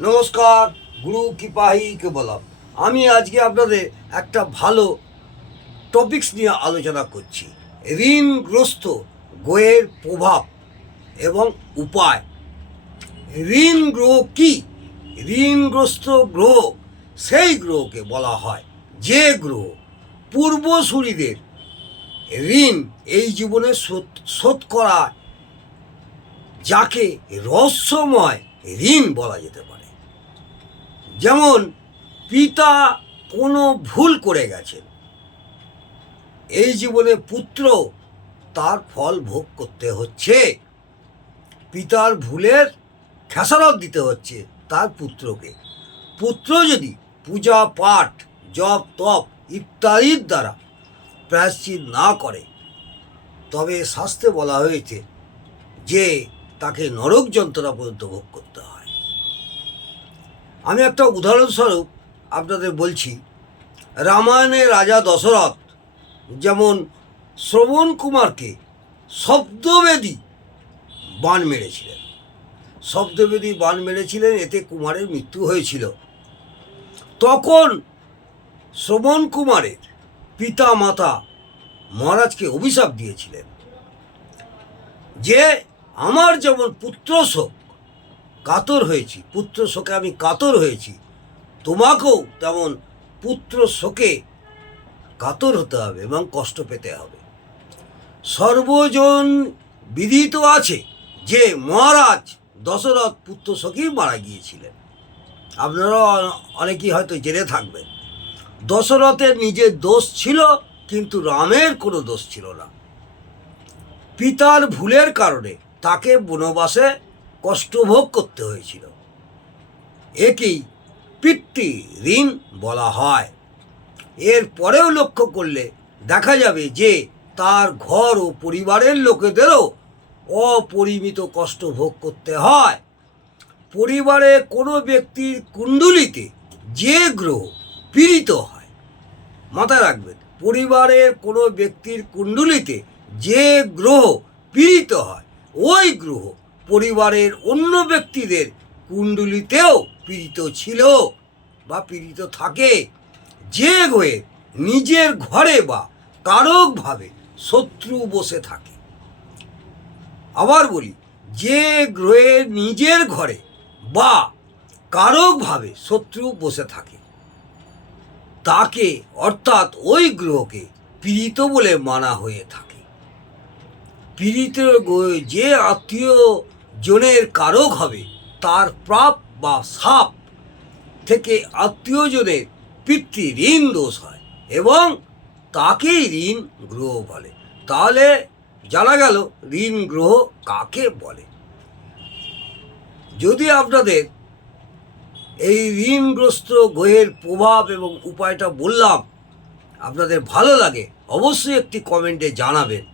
নমস্কার, গুরু কৃপাহীকে বললাম। আমি আজকে আপনাদের একটা ভালো টপিকস নিয়ে আলোচনা করছি। ঋণগ্রস্ত গ্রহের প্রভাব এবং উপায়। ঋণ গ্রহ কি? ঋণগ্রস্ত গ্রহ সেই গ্রহকে বলা হয় যে গ্রহ পূর্বসূরীদের ঋণ এই জীবনে শোধ করা, যাকে রহস্যময় ঋণ বলা যেতে পারে। যেমন পিতা কোনো ভুল করে গেছেন, এই জীবনে পুত্র তার ফল ভোগ করতে হচ্ছে। পিতার ভুলের খেসারত দিতে হচ্ছে তার পুত্রকে। পুত্র যদি পূজা পাঠ, জপ তপ ইত্যাদির দ্বারা প্রায়শ্চিত না করে, তবে শাস্ত্রে বলা হয়েছে যে তাকে নরক যন্ত্রণা পর্যন্ত ভোগ করতে হয়। আমি একটা উদাহরণস্বরূপ আপনাদের বলছি। রামায়ণের রাজা দশরথ যেমন শ্রবণ কুমারকে শব্দবেদী বাণ মেরেছিলেন। শব্দবেদী বাণ মেরেছিলেন, এতে কুমারের মৃত্যু হয়েছিল। তখন শ্রবণ কুমারের পিতা মাতা মহারাজকে অভিশাপ দিয়েছিলেন যে আমার যেমন পুত্র শোক কাতর হয়েছি, পুত্র শোকে আমি কাতর হয়েছি, তোমাকেও তেমন পুত্র শোকে কাতর হতে হবে এবং কষ্ট পেতে হবে। সর্বজন বিদিত আছে যে মহারাজ দশরথ পুত্র শোকেই মারা গিয়েছিলেন। আপনারা অনেকেই হয়তো জেনে থাকবেন, দশরথের নিজের দোষ ছিল, কিন্তু রামের কোনো দোষ ছিল না। পিতার ভুলের কারণে তাকে বনবাসে কষ্ট ভোগ করতে হয়েছিল। একেই পিতৃ ঋণ বলা হয়। এর পরেও লক্ষ্য করলে দেখা যাবে যে তার ঘর ও পরিবারের লোকেদেরও অপরিমিত কষ্ট ভোগ করতে হয়। পরিবারে কোনো ব্যক্তির কুণ্ডলিতে যে গ্রহ পীড়িত হয়, মাথায় রাখবেন, পরিবারের কোনো ব্যক্তির কুণ্ডলিতে যে গ্রহ পীড়িত হয়, ওই গ্রহ পরিবারের অন্য ব্যক্তিদের কুণ্ডলিতেও পীড়িত ছিল বা পীড়িত থাকে। যে গ্রহে নিজের ঘরে বা কারকভাবে শত্রু বসে থাকে, আবার বলি, যে গ্রহের নিজের ঘরে বা কারকভাবে শত্রু বসে থাকে, তাকে অর্থাৎ ওই গ্রহকে পীড়িত বলে মানা হয়ে থাকে। পীড়িত যে আত্মীয় জনের কারক হবে, তার প্রাপ বা সাপ থেকে আত্মীয়জনের পিতৃ ঋণ দোষ হয় এবং তাকেই ঋণ গ্রহ বলে। তাহলে জানা গেল ঋণ গ্রহ কাকে বলে। যদি আপনাদের এই ঋণগ্রস্ত গ্রহের প্রভাব এবং উপায়টা বললাম আপনাদের ভালো লাগে, অবশ্যই একটি কমেন্টে জানাবেন।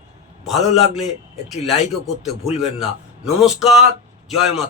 ভালো লাগলে একটি লাইকও করতে ভুলবেন না। নমস্কার, জয় মাতা।